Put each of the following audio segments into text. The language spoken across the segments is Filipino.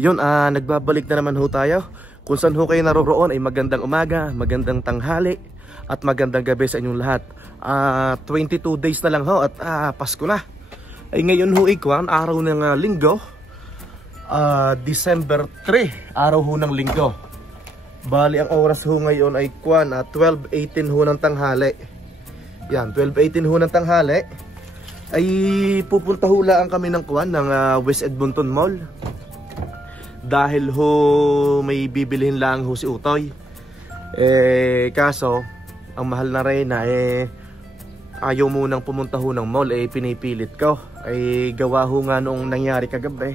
Yun, nagbabalik na naman ho tayo. Kung saan ho kayo naroroon ay magandang umaga, magandang tanghali, at magandang gabi sa inyong lahat. 22 days na lang ho at Pasko na. Ay ngayon ho ikwan, araw ng linggo, December 3, araw ho ng linggo. Bali ang oras ho ngayon ay 12:18 ho ng tanghali. Yan, 12:18 ho ng tanghali. Ay pupunta ho lang kami ng West Edmonton Mall. Dahil ho may bibilihin lang ho si Utoy. Kaso ang mahal na Reyna ayaw munang pumunta ho ng mall, pinipilit ko. Gawa ho nga noong nangyari kagabi.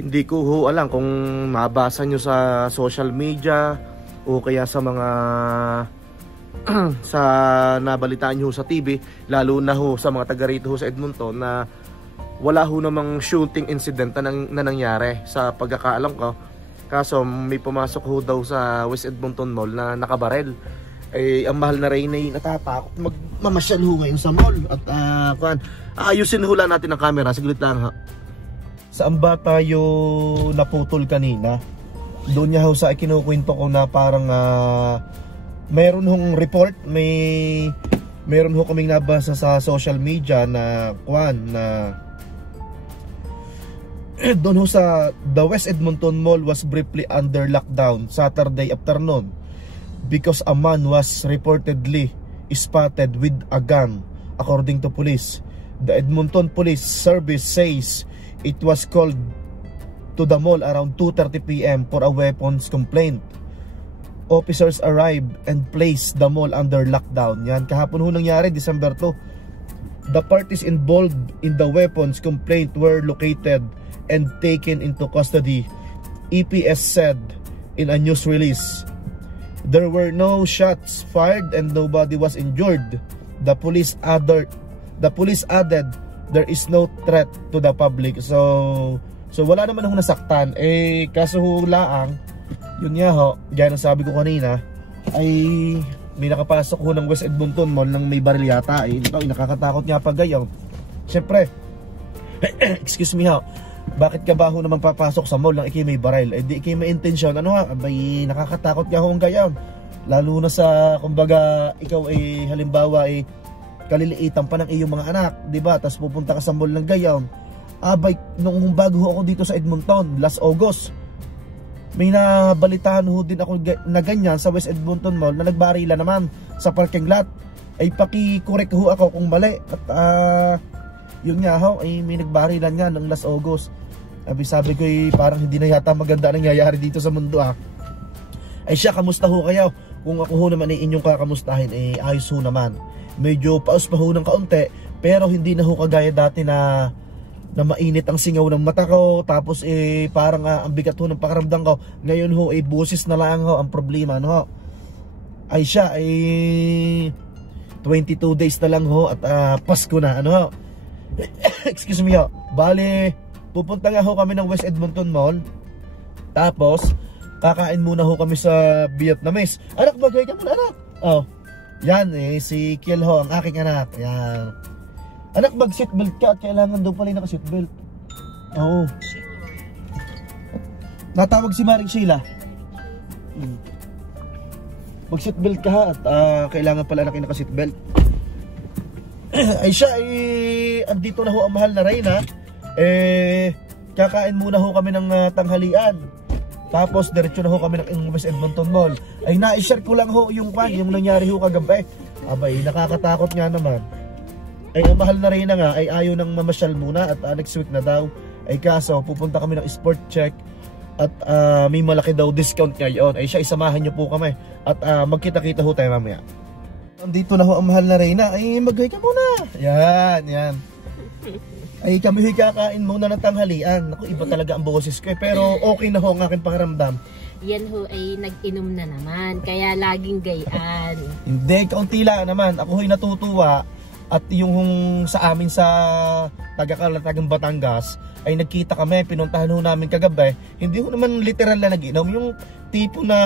Hindi ko ho alam kung mabasa nyo sa social media o kaya sa mga sa nabalitaan nyo sa TV, lalo na ho sa mga taga rito ho sa Edmonton, na wala ho namang shooting incident na nangyari sa pagkakaalam ko. Kaso may pumasok ho daw sa West Edmonton Mall na nakabarel. Ang mahal na Reyna ay natatakot magmamasyal ho ngayon sa mall. At ayusin ho lang natin ang camera. Saglit lang ha. Saan ba tayo naputol kanina? Doon niya ho sa kinukwento ko na parang mayroon hong report, mayroon ho kaming nabasa sa social media na doon ho sa the West Edmonton Mall was briefly under lockdown Saturday afternoon because a man was reportedly spotted with a gun, according to police. The Edmonton Police Service says it was called to the mall around 2:30 p.m. for a weapons complaint. Officers arrived and placed the mall under lockdown. Yan, kahapon ho nangyari, December 2. The parties involved in the weapons complaint were located and taken into custody, EPS said in a news release. There were no shots fired and nobody was injured. The police added there is no threat to the public. So wala naman akong nasaktan. Kaso laang, yun nga ho, gaya ng sabi ko kanina, ay may nakapasok ho ng West Edmonton Mall ng may baril yata. Nakakatakot nga pa gayon. Siyempre, excuse me ho, bakit ka ba ho naman papasok sa mall ng ikay may baril? Di ikay may intensyon. May nakakatakot nga ho ang gayon. Lalo na sa, kumbaga, ikaw halimbawa kaliliitan pa ng iyong mga anak, diba? Tapos pupunta ka sa mall ng gayon. Nung bago ako dito sa Edmonton, last August, may nabalitaan ho din ako na ganyan sa West Edmonton Mall na nagbarila naman sa parking lot. Paki-correct ho ako kung mali. At yun nga ho, may nagbarilan nga ng last August. Sabi ko parang hindi na yata maganda nangyayari dito sa mundo siya, kamusta ho kayo? Kung ako ho naman inyong kakamustahin, ayos ho naman. Medyo paus pa ho ng kaunti, pero hindi na ho kagaya dati na mainit ang singaw ng mata ko. Tapos parang ang bigat ho ng pakaramdam ko. Ngayon ho busis na lang ho ang problema, no ho. Siya 22 days na lang ho at Pasko na, ano ho. Excuse me ho. Bale, pupunta nga ho kami ng West Edmonton Mall. Tapos kakain muna ho kami sa Vietnamese. Anak, bagay ka muna, anak. Yan si Kiel ho, ang aking anak. Yan. Anak, mag-seatbelt ka. Kailangan daw pala naka-seatbelt. Natawag si Maring Sheila. Mag-seatbelt ka ha. At kailangan pala naka-seatbelt. Siya andito na ho ang mahal na Reyna. Kakain muna ho kami ng tanghalian. Tapos diretso na ho kami ng West Edmonton Mall. Na-share ko lang ho yung nangyari ho kagabi. Nakakatakot nga naman. Ang mahal na Reyna nga ayaw nang mamasyal muna at next week na daw. Kaso pupunta kami ng sport check at may malaki daw discount ngayon. Siya, isamahan nyo po kami at magkita-kita ho tayo mamaya. Andito na ho ang mahal na Reyna. Mag-hi ka muna. Yan. Kami kakain muna ng tanghalian. Naku, iba talaga ang boses ko pero okay na ho ang aking pakiramdam. Yan ho nag-inom na naman, kaya laging gayaan. Hindi, kaunti lang naman. Ako ho'y natutuwa. At yung sa amin sa taga-Calatagan, Batangas, nagkita kami, pinuntahan ho namin kagabi. Hindi ho naman literal na nag-inom, yung tipo na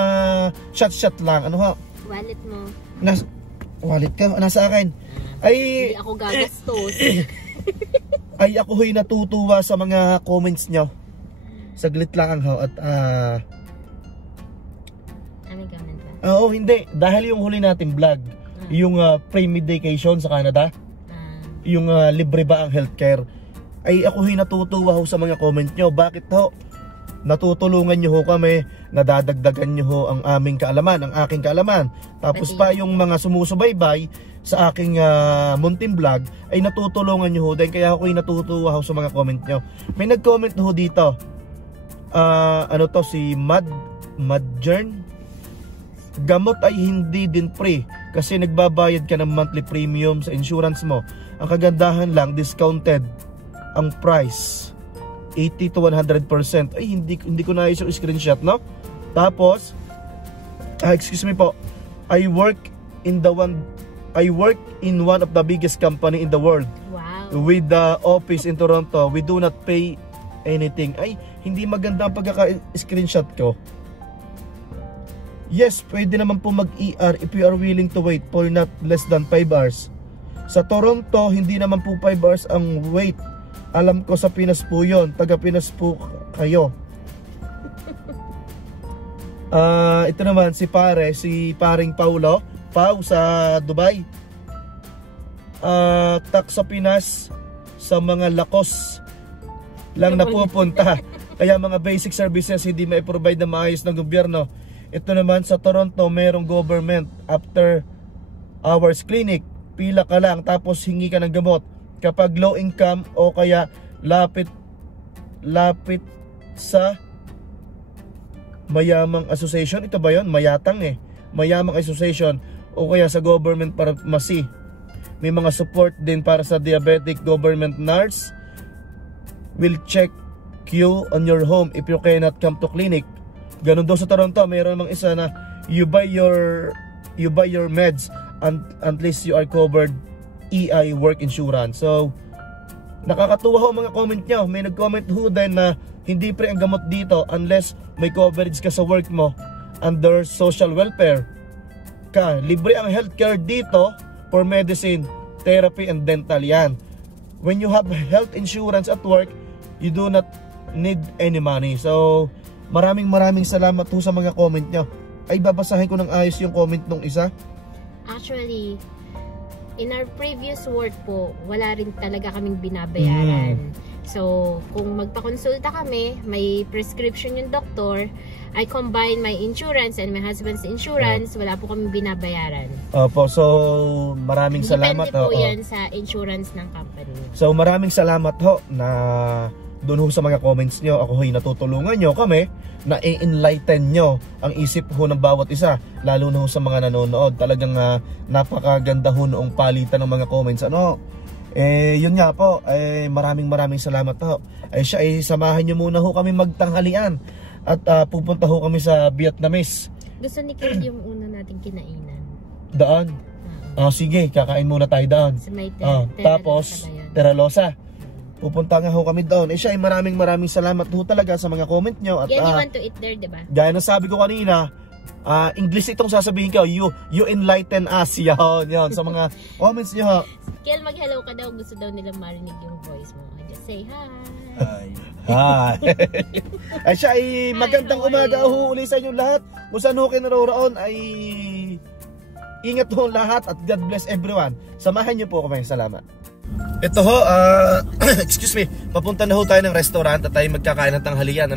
shot lang. Ano ho? Wallet mo. Wallet ka? Nasa akin? Hindi ako gagastos. Ako ho'y natutuwa sa mga comments nyo. Saglit lang ho at May comment ba? oo, hindi. Dahil yung huli natin vlog, yung pre-medication sa Canada, yung libre ba ang healthcare, ay ako natutuwa ho sa mga comment nyo. Bakit ho? Natutulungan nyo ho kami, nadadagdagan nyo ho ang aming kaalaman, ang aking kaalaman. Tapos pa yung mga sumusubaybay sa aking munting vlog ay natutulungan nyo ho din. Kaya ako natutuwa ho sa mga comment nyo. May nag-comment ho dito. Ano to, si Madjern. Gamot ay hindi din free kasi nagbabayad ka ng monthly premium sa insurance mo. Ang kagandahan lang, discounted ang price. 80 to 100%. Ay, hindi ko naayos yung screenshot, no? Tapos, excuse me po, I work in one of the biggest company in the world. Wow. With the office in Toronto. We do not pay anything. Ay, hindi maganda ang pagkaka-screenshot ko. Yes, pwede naman po mag-ER if you are willing to wait for not less than 5 hours. Sa Toronto, hindi naman po 5 hours ang wait. Alam ko sa Pinas po yun. Taga Pinas po kayo. Ito naman si paring Paulo. Pau sa Dubai. Tak sa Pinas sa mga lakos lang napupunta. Kaya mga basic services hindi mai-provide na maayos ng gobyerno. Ito naman sa Toronto, merong government after hours clinic. Pila ka lang tapos hingi ka ng gamot. Kapag low income o kaya lapit sa mayamang association, ito ba yun? Mayatang mayamang association o kaya sa government pharmacy. May mga support din para sa diabetic. Government nurse will check you on your home if you cannot come to clinic. Ganun daw sa Toronto, mayroon mang isa na you buy your meds at least you are covered EI work insurance. So nakakatuwa ho mga comment nyo. May nag-comment ho din na hindi pre ang gamot dito unless may coverage ka sa work mo under social welfare ka. Libre ang healthcare dito for medicine, therapy and dental yan. When you have health insurance at work, you do not need any money. So maraming salamat ho sa mga comment nyo. Ay babasahin ko ng ayos yung comment nung isa. Actually, in our previous work po, wala rin talaga kaming binabayaran. So, kung magpakonsulta kami, may prescription yung doktor, I combine my insurance and my husband's insurance, wala po kaming binabayaran. Opo, so maraming salamat. Depende po yan sa insurance ng company. So maraming salamat ho na doon ho sa mga comments nyo. Ako ho'y natutulungan nyo kami na i-enlighten nyo ang isip ho ng bawat isa, lalo na ho sa mga nanonood. Talagang napakaganda ho noong palitan ng mga comments. Yun nga po, maraming salamat ho. Siya samahan nyo muna ho kami magtanghalian at pupunta ho kami sa Vietnamese. Gusto ni Kate yung una nating kinainan. Daan? Sige, kakain muna tayo doon. Tapos Teralosa. Pupunta nga ho kami doon. Siya ay maraming salamat ho talaga sa mga comment nyo. At, you want to eat there, diba? Gaya na sabi ko kanina, English itong sasabihin ko, you enlighten us. Yan, sa mga comments nyo ho. Kiel, mag-hello ka daw. Gusto daw nilang marinig yung voice mo. Just say hi. Hi. Ay siya ay magandang umaga ho uli sa inyo lahat. Kung saan ho kayo naroroon ay ingat ho lahat at God bless everyone. Samahan nyo po kami. Salamat. Ito ho, excuse me, papunta na ho tayo ng restaurant at tayo magkakain ng tanghalian.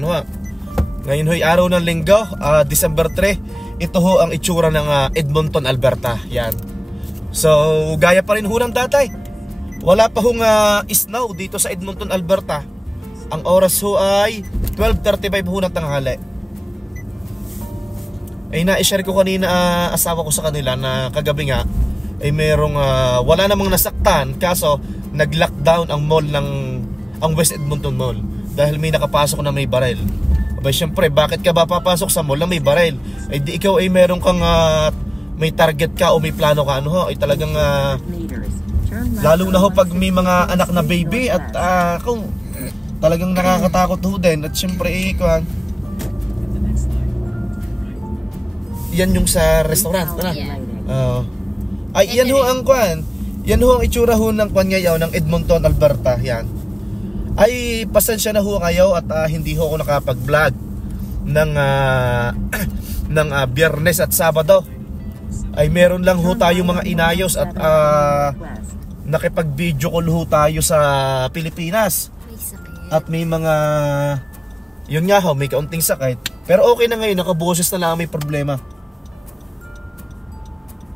Ngayon ho'y araw ng linggo, December 3. Ito ho ang itsura ng Edmonton, Alberta. Yan. So, gaya pa rin ho ng datay. Wala pa hong snow dito sa Edmonton, Alberta. Ang oras ho ay 12:35 ho ng tanghali. Ay na-share ko kanina asawa ko sa kanila na kagabi nga ay merong wala namang nasaktan kaso nag-lockdown ang mall ang West Edmonton Mall dahil may nakapasok na may baril. Abay syempre, bakit ka ba papasok sa mall na may baril? Ay di ikaw ay meron kang may target ka o may plano ka ay talagang lalo na ho pag may mga anak na baby at kung talagang nakakatakot ho din at syempre yan yung sa restaurant ay yan ho ang yan ho ang itsura ho ng ngayaw ng Edmonton, Alberta. Yan. Ay, pasensya na ho kayo at hindi ho ako nakapag-vlog ng Biyernes at Sabado. Ay meron lang ho tayong mga inayos at nakipag-video call ho tayo sa Pilipinas. At may mga, yun nga ho, may kaunting sakit. Pero okay na ngayon, nakaboses na lang, may problema.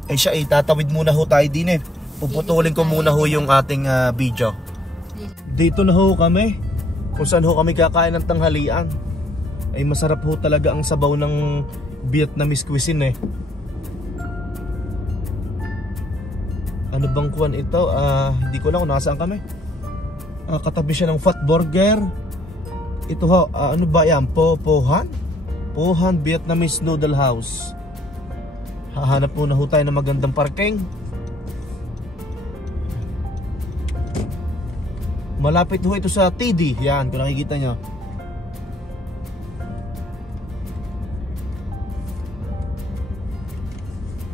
Ay siya, tatawid muna ho tayo din eh. Puputulin ko muna ho yung ating video. Dito na ho kami, kung saan ho kami kakain ng tanghalian. Ay masarap ho talaga ang sabaw ng Vietnamese cuisine eh. Ano bang kuwan ito? Hindi ko lang kung nasaan kami. Katabi siya ng Fat Burger. Ito ho, ano ba yan? Pohan? Pohan Vietnamese Noodle House. Hahanap muna ho tayo ng magandang parking. Malapit ho ito sa TD. Yan, kung nakikita nyo.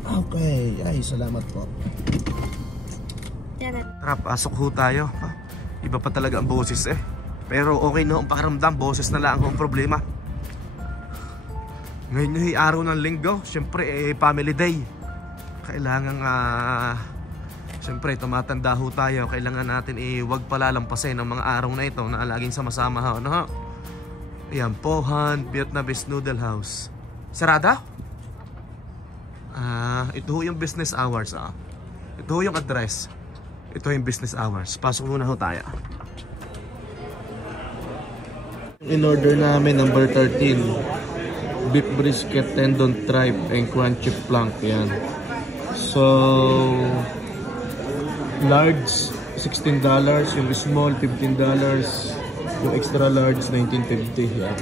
Okay, ay salamat po. Tara, pasok ho tayo. Iba pa talaga ang boses eh. Pero okay na ang pakiramdam, boses na lang ang problema. Ngayon ay araw ng linggo, syempre family day. Kailangan syempre tumatanda ho tayo, kailangan natin wag palalampasin ang mga araw na ito na laging sama-sama ho, no? Ayan, Pohan Vietnamese Noodle House. Sarada? Ito ho yung business hours. Ito ho yung address. Ito yung business hours. Pasok muna ho tayo. In order namin number 13, beef brisket, tendon tripe, and crunchy plank. Yan. So large $16, yung small $15, yung extra large $19.50. Yan.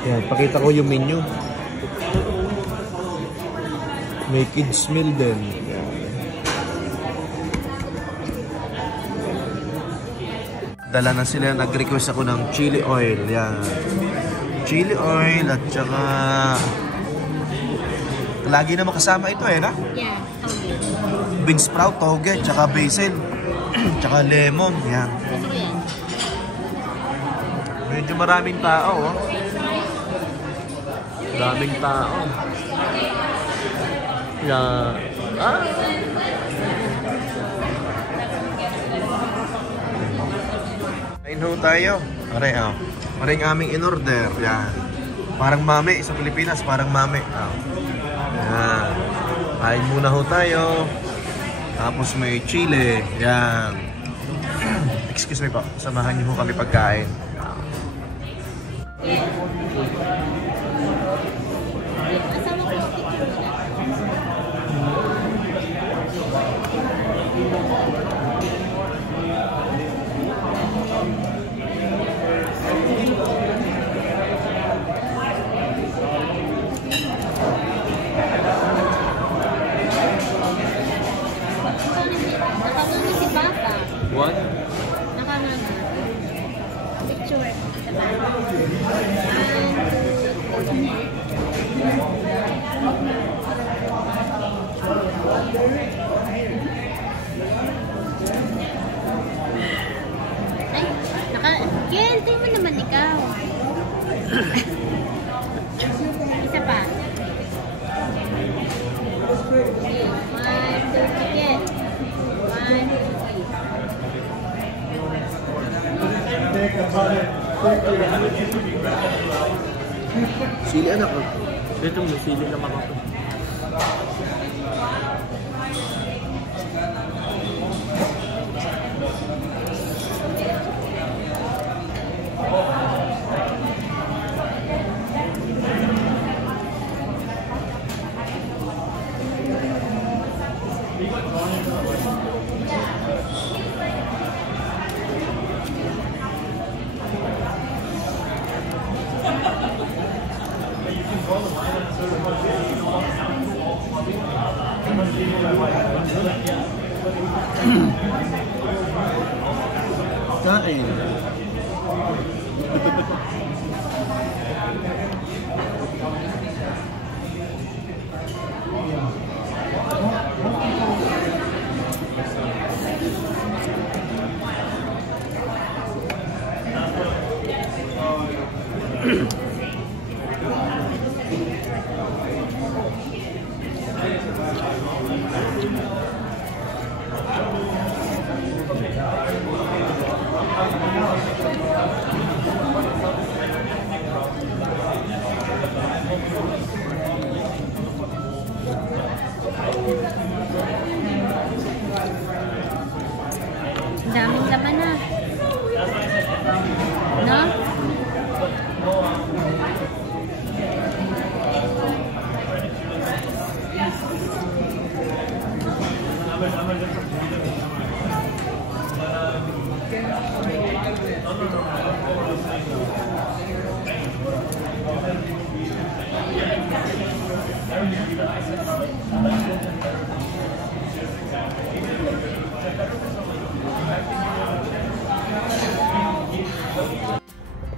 Yan, pakita ko yung menu. May kids meal din. Dala na sila, nag-request ako ng chili oil. Yan. Chili oil at saka lagi naman kasama ito na? Yeah, toge. Bean sprout, toge, tsaka basil, tsaka lemon. Yan. Medyo maraming tao. Daming tao. Yan. Kain ho tayo. Pare, pare ang aming in-order. Yan. Parang mami sa Pilipinas, parang mami. Yan. Kain muna ho tayo. Tapos may chili. Yan. Excuse me po. Samahan niyo ho kami pagkain. What? Picture. Ay, Kaya mo naman ikaw. Isa pa. 1, 2, chicken. 1, 2, 3. Sili anak ko. Dito may sili naman ako. Kain. Daming laman na. No?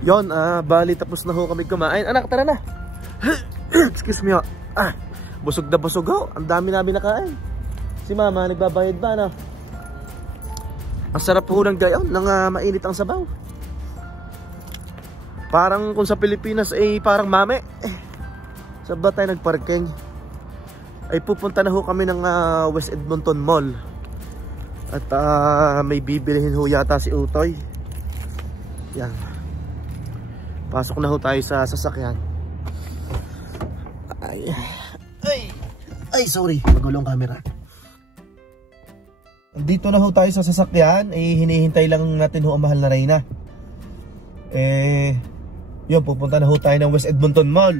Yon, bali tapos na ho kami kumain. Anak, tara na. Excuse me ho. Busog na busog ho. Ang dami namin nakain. Si mama, nagbabayad ba, no? Ang sarap ho ng gayon, nang mainit ang sabaw. Parang kung sa Pilipinas, parang mame. Saan ba tayo nagparking? Ay pupunta na ho kami ng West Edmonton Mall. At may bibilihin ho yata si Utoy. Yan. Pasok na ho tayo sa sasakyan. Ay, sorry. Magulong camera. Dito na ho tayo sa sasakyan. Hinihintay lang natin ho ang mahal na Reyna. Yun, pupunta na ho tayo ng West Edmonton Mall.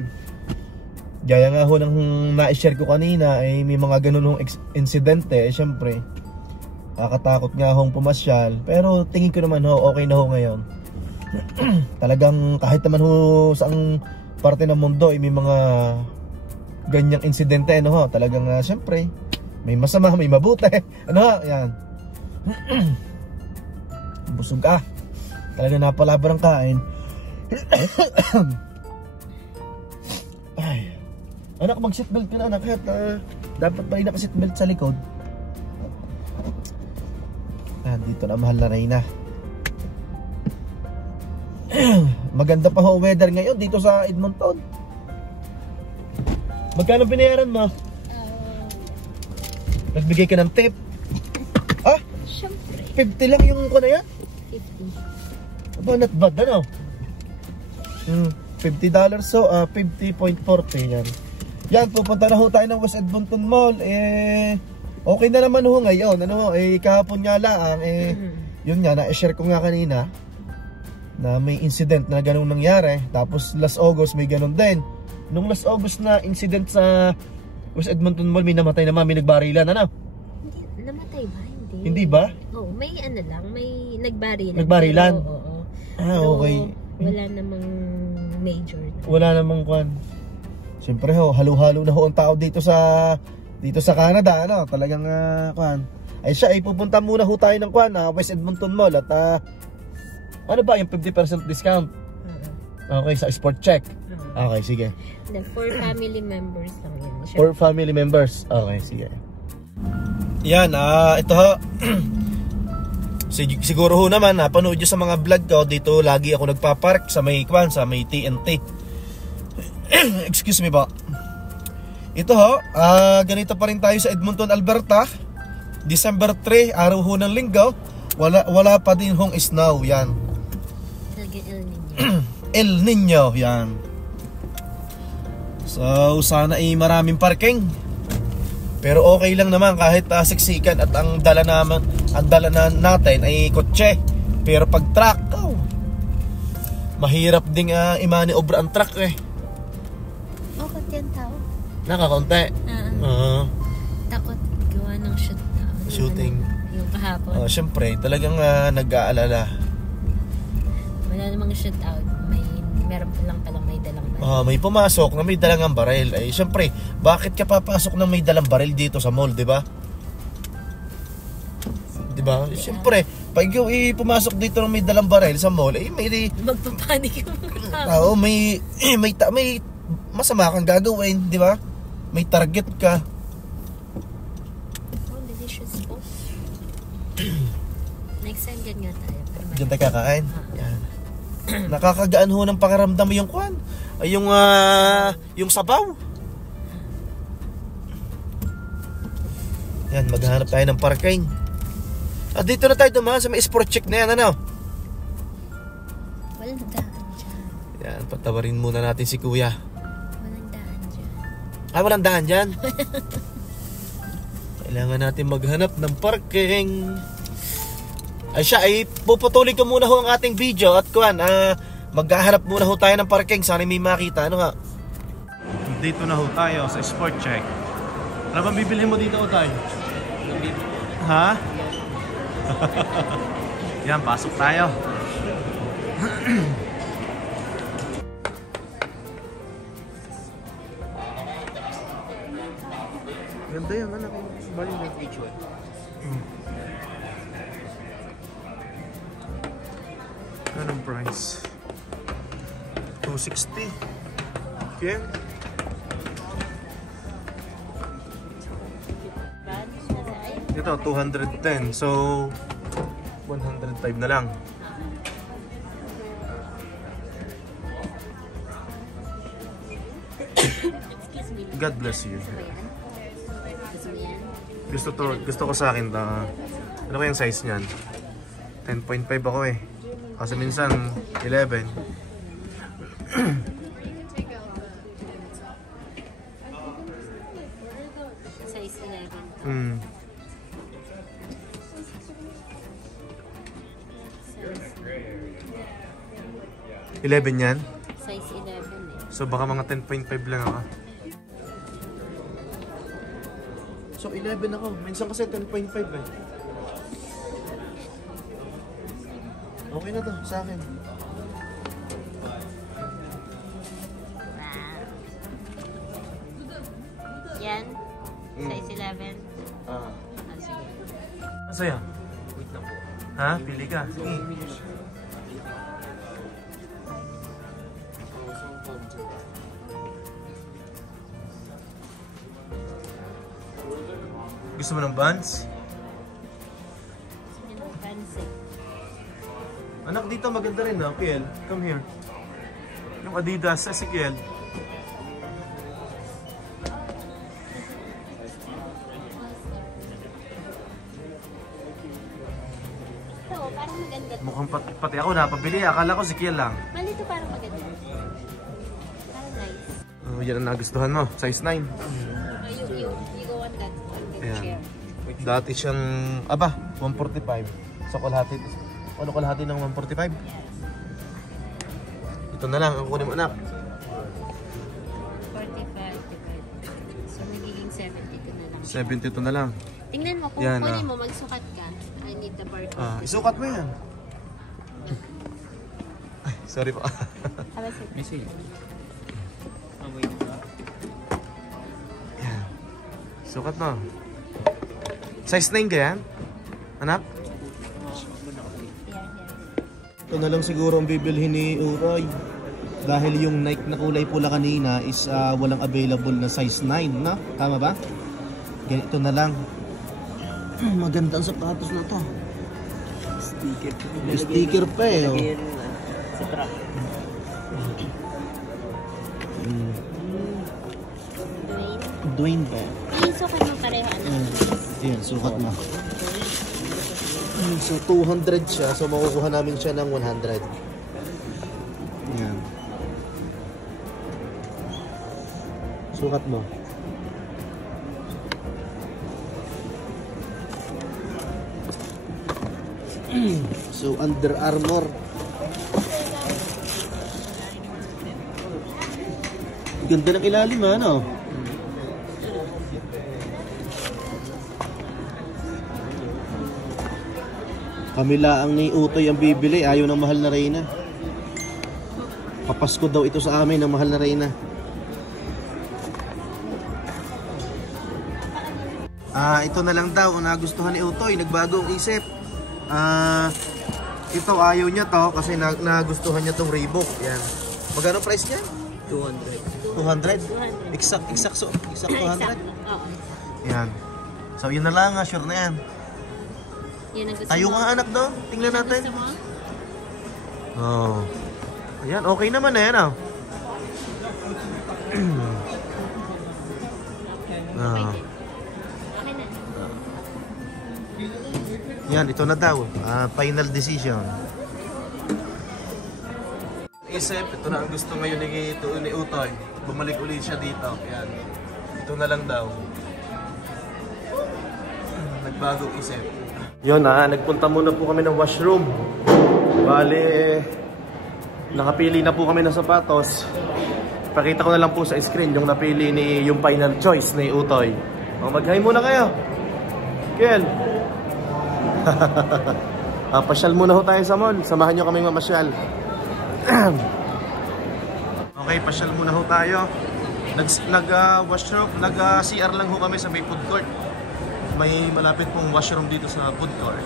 Gaya nga ho nang na-share ko kanina, may mga ganun hong insidente. Syempre, nakakatakot nga hong pumasyal. Pero tingin ko naman ho, okay na ho ngayon. Talagang kahit naman ho sa ang parte ng mundo may mga ganyang insidente, ano ho, talagang syempre may masama, may mabuti, ano ho, yan. Busog ka, talaga napalaban ang kain. Ay, anak, mag seatbelt ka na anak, kahit dapat pa rin naka-seatbelt sa likod. Dito na mahal na Reyna. Maganda pa ho weather ngayon dito sa Edmonton. Magkano binayaran mo? Nagbigay ka ng tip? Siyempre. 50 lang yung ko na yan? 50. Aba, not bad, ano? $50, so 50.40 yan. Yan, pupunta na ho tayo ng West Edmonton Mall. Okay na naman ho ngayon, ano? Kahapon nga lang, yun nga, na-share ko nga kanina na may incident na ganun nangyari. Tapos last August may ganun din. Nung last August na incident sa West Edmonton Mall, may namatay naman, may nagbarilan, ano? Hindi, namatay ba? Hindi. Hindi ba? Oo, may ano lang, may nagbarilan. Nagbarilan? Oo. Okay. Wala namang major na. Wala namang kwan. Siyempre ho, halo-halo na ho ang tao dito sa Canada, ano? Talagang kwan. Ay siya, pupunta muna ho tayo ng kwan, West Edmonton Mall at ano ba yung 50% discount? Okay, sa sport check. Okay, sige. For family members lang yan. For family members. Okay, sige. Yan, ito ho. Siguro ho naman, napanood nyo sa mga vlog ko, dito lagi ako nagpapark sa may kwan, sa may TNT. Excuse me ba. Ito ho, ganito pa rin tayo sa Edmonton, Alberta. December 3, araw ho ng linggo. Wala pa din hong snow, yan. El Nino, yan. So, sana maraming parking. Pero okay lang naman kahit siksikan at ang dala natin ay kotse. Pero pag truck, mahirap ding imani-obra ang truck eh. Konti ang tao. Nakakaunti. Takot gawa ng shooting. Yung kahapon. Siyempre, talagang nag-aalala. Wala namang shootout. Meron pa lang palang may dalang baril. May pumasok na may dalang baril. Ay, siyempre, bakit ka papasok ng may dalang baril dito sa mall, di ba? Di ba? Siyempre, pag pumasok dito ng may dalang baril sa mall, may magpapanik yung mga tao. may masama kang gagawin, di ba? May target ka. Delicious po. Next time dyan nga tayo. Diyan tayo kakain. Yan. Nakakagaan ho ng pakiramdam yung kwan. Yung sabaw. Yan, maghanap tayo ng parking. At dito na tayo dumaan sa may sport check na yan, ano? Walang daan dyan. Yan, patawarin muna natin si kuya. Walang daan dyan. Ay, walang daan dyan? Kailangan natin maghanap ng parking. Ay siya, ay puputulin ko muna ho ang ating video. At kuwan, maghahanap muna ho tayo ng parking. Sana may makita, ano ha? Dito na ho tayo sa sport check. Ano bang bibilhin mo dito, Otay? Ha? Yan, pasok tayo. Ganda yan, anak. Bali na. Anong price? 260. Okay. Ito, 210. So, 105 na lang. God bless you. Gusto ko sa akin ano ba yung size niyan? 10.5 ako eh. Kasi minsan 11. Size 11. 11 yan? Size 11 eh. So baka mga 10.5 lang ako. So 11 ako. Minsan kasi 10.5 eh. Okay na to sa akin. Wow. Yan. Size 11. Ah. Sige. Masaya? Wait lang po. Ha? Pili ka? Sige. Gusto mo ng buns? Sige ng fancy. Anak, dito maganda rin na, Kiel. Come here. Yung Adidas, si Kiel. Ito, parang maganda. Mukhang pati ako napabili. Akala ko si Kiel lang. Malito parang maganda. Parang nice. Oh, yan ang nagustuhan mo. Size 9. You go on that Ayan. chair. Dati siyang, 145. So kalahati ng 145? Ito na lang, ang kunin mo anak. 45. So magiging 72 na lang. 72 na lang. Tingnan mo, kung Yan, kunin mo, magsukat ka. I need the barcode. Isukat mo yan. Ay, sorry po. Have a seat. Missy. Yan. Sukat mo. Size 9 ka yan? Anak? Ito na lang siguro ang bibilhin ni Uroy. Dahil yung Nike na kulay pula kanina is walang available na size 9, na? Tama ba? Ganito na lang. Maganda ang sapatos na to. Sticker. May sticker pa eh. Oh. Sa truck. Dwayne. Dwayne ba? Isukat mo pareho. Ayan, sukat mo. So 200 siya, so makukuha namin siya ng 100. Ayan. Sukat mo. So Under Armour. Ganda ng ilalim ha, no? Kamila ang ni Utoy ang bibili, ayaw ng mahal na Reyna. Papasko daw ito sa amin ng mahal na Reyna. Ito na lang daw ang nagustuhan ni Utoy, nagbago ang isip. Ito ayaw niya to kasi nagustuhan niya tong Reebok. Yan. Magkano price niya? 200. 200? Exact 200? Oo. Yan. So yun na lang, sure na yan. Yan ang gusto Tayo mo. nga anak daw, tingnan natin. Gusto mo? Oh. Ayan, okay naman na yan ah. Okay na. Yan, ito na daw. Final decision. Isip, ito na ang gusto ngayon ni Utoy. Bumalik ulit siya dito. Yan. Ito na lang daw. Nagbagong isip. Yun nagpunta muna po kami ng washroom. Bale, nakapili na po kami ng sapatos. Pakita ko na lang po sa screen yung napili yung final choice ni Utoy. Mag-hi muna kayo. Kel. Pasyal muna ho tayo sa mall. Samahan nyo kaming mamasyal. Okay, pasyal muna ho tayo. Nag-washroom, nag-CR lang ho kami sa may food court. May malapit pong washroom dito sa food court.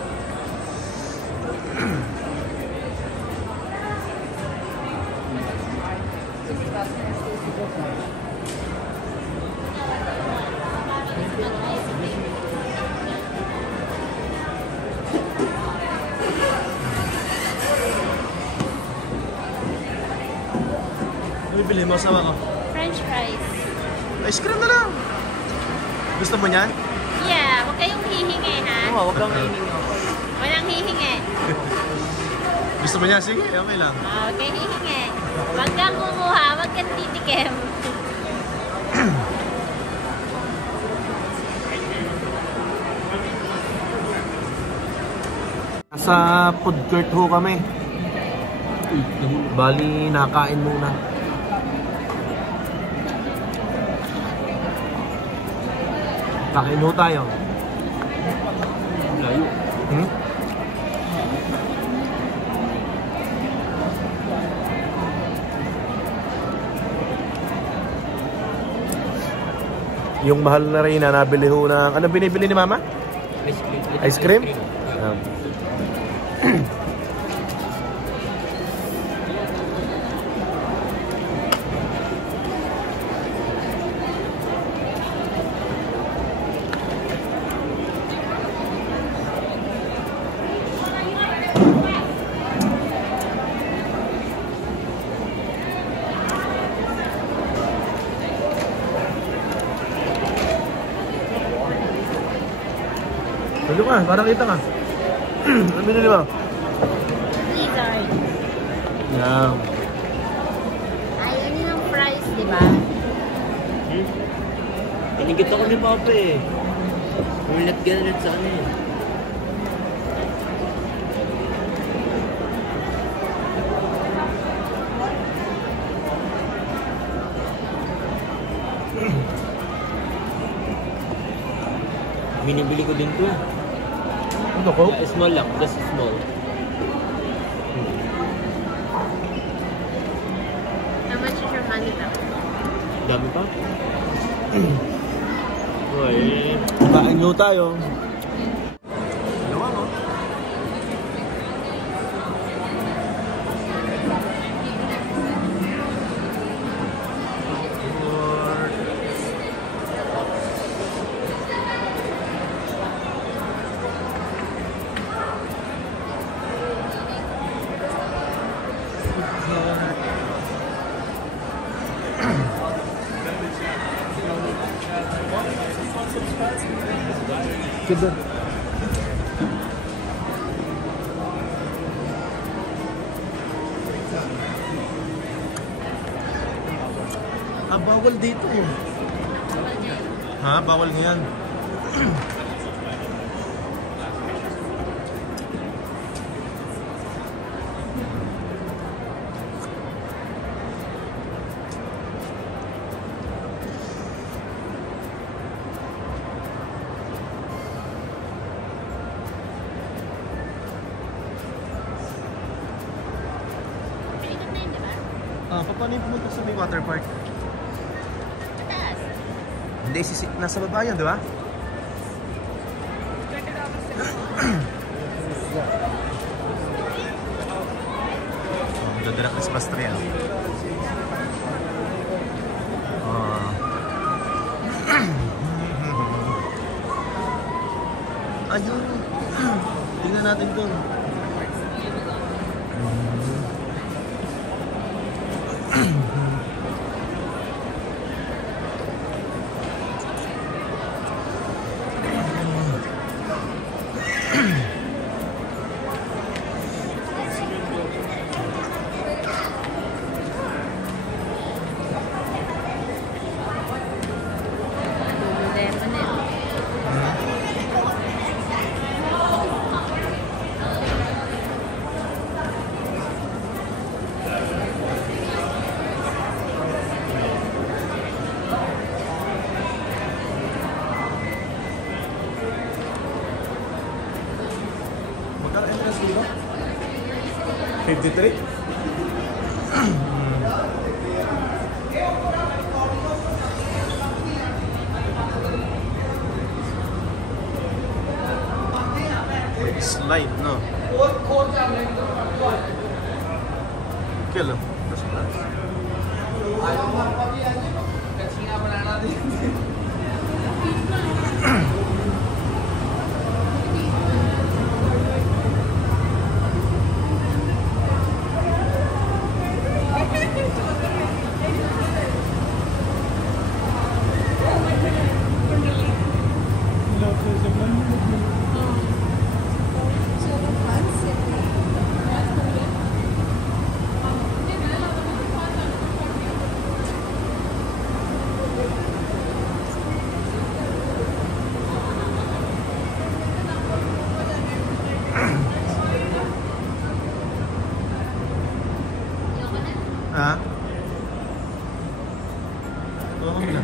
Bibili mo sa mga French fries. Ice cream na lang. Gusto mo niyan? Yeah, huwag kayong hihingi ha. Oo, huwag kang hihingi. Walang hihingi. Gusto mo niyan? Sige, okay lang. Huwag kayong hihingi. Huwag kang kumuha, huwag kang titikim. Sa food court ho kami. Bali, nakain muna. Kain ho tayo. Layo. Yung mahal na rin na nabili ho ng... Ano binibili ni Mama? Ice cream. Ice cream? Tuloy ka, para kita ka. Ano binili mo? Blizzard. Yeah. Ayaw niyo ng fries, di ba? Tinigit ako ni Papa eh. Ulit galit sa ano eh. Binibili ko din to. Ano ko? Small lang, just small. How much is your money back? Dami pa? Uy. Kain nyo tayo. Gawa mo. Good. Bawal dito eh. Ha? Bawal niyan. Paano yung pumunta sa may water park? Mataas. Hindi, nasa baba yun, di ba? Magdadirak na sa Pastria. Ayun. Tingnan natin doon. 53? Slide, no? Kill him. Ha? Oo na.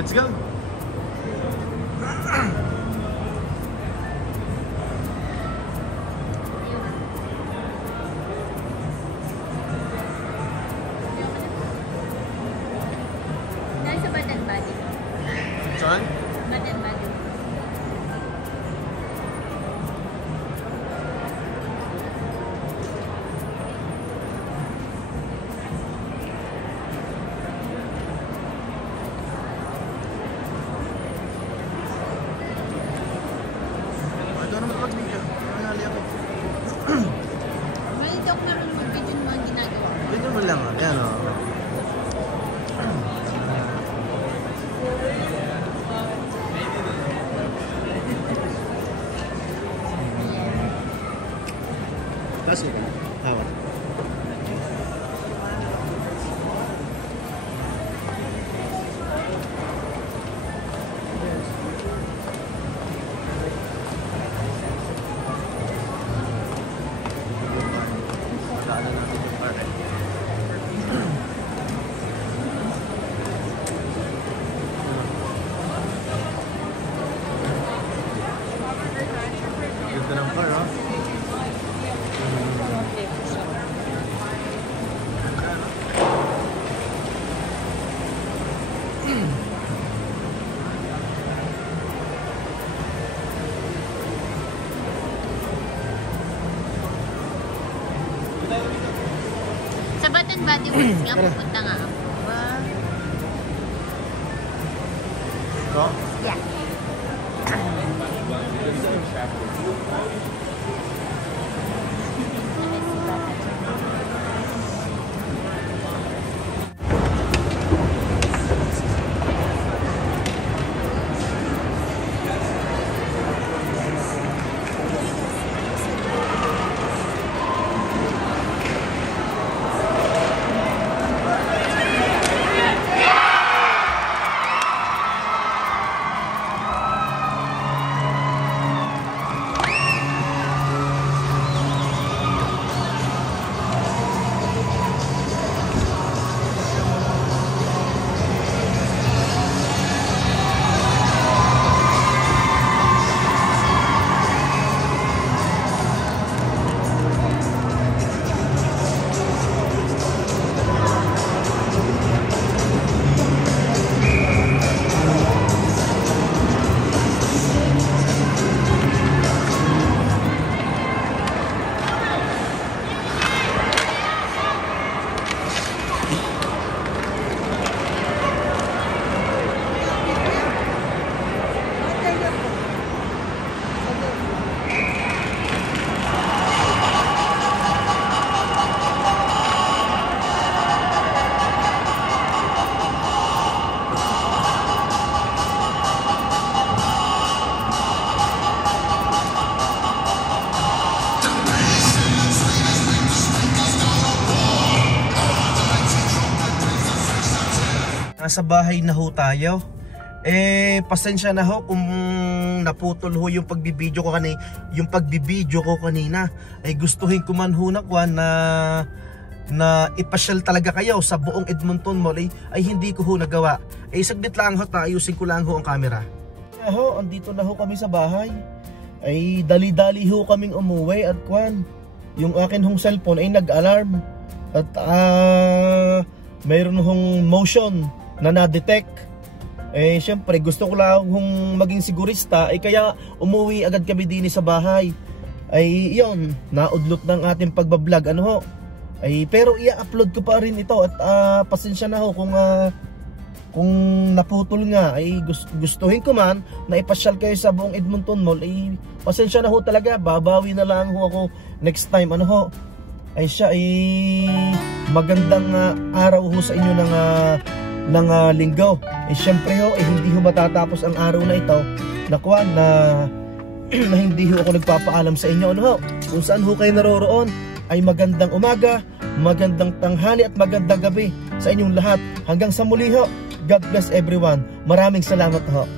Let's go. Nasa Bath and Body. Saan? Bath and Body. May joke na rin mag-video ng mga ginagawa. Video mo lang. Ayan o. Tapos ka na. Tawad. Ganda ng car, ha? Sa Bath and Body Works nga, pupunta nga ako. Ito? Yeah. Nasa bahay na ho tayo. Pasensya na ho kung naputol ho yung pagbibideo ko kanina. Ay gustuhin ko man ho na na ipasyal talaga kayo sa buong Edmonton Mall ay hindi ko ho nagawa. Saglit lang ho, ayusin ko lang ho ang camera. Andito na ho kami sa bahay. Ay dali-dali ho kaming umuwi at kwan. Yung akin hong cellphone ay nag-alarm. At mayroon hong motion na na-detect. Syempre gusto ko lang hong maging sigurista, kaya umuwi agad kami din sa bahay. Yon, naudlot ng ating pagbablog pero i-upload ko pa rin ito at pasensya na ho kung naputol nga. Gustuhin ko man na ipasyal kayo sa buong Edmonton Mall, pasensya na ho talaga, babawi na lang ho ako next time. Magandang araw ho sa inyo ng linggo. Syempre ho, hindi ho matatapos ang araw na ito na hindi ho ako nagpapaalam sa inyo kung saan ho kayo naroroon. Ay magandang umaga, magandang tanghali at magandang gabi sa inyong lahat. Hanggang sa muli ho. God bless everyone. Maraming salamat ho.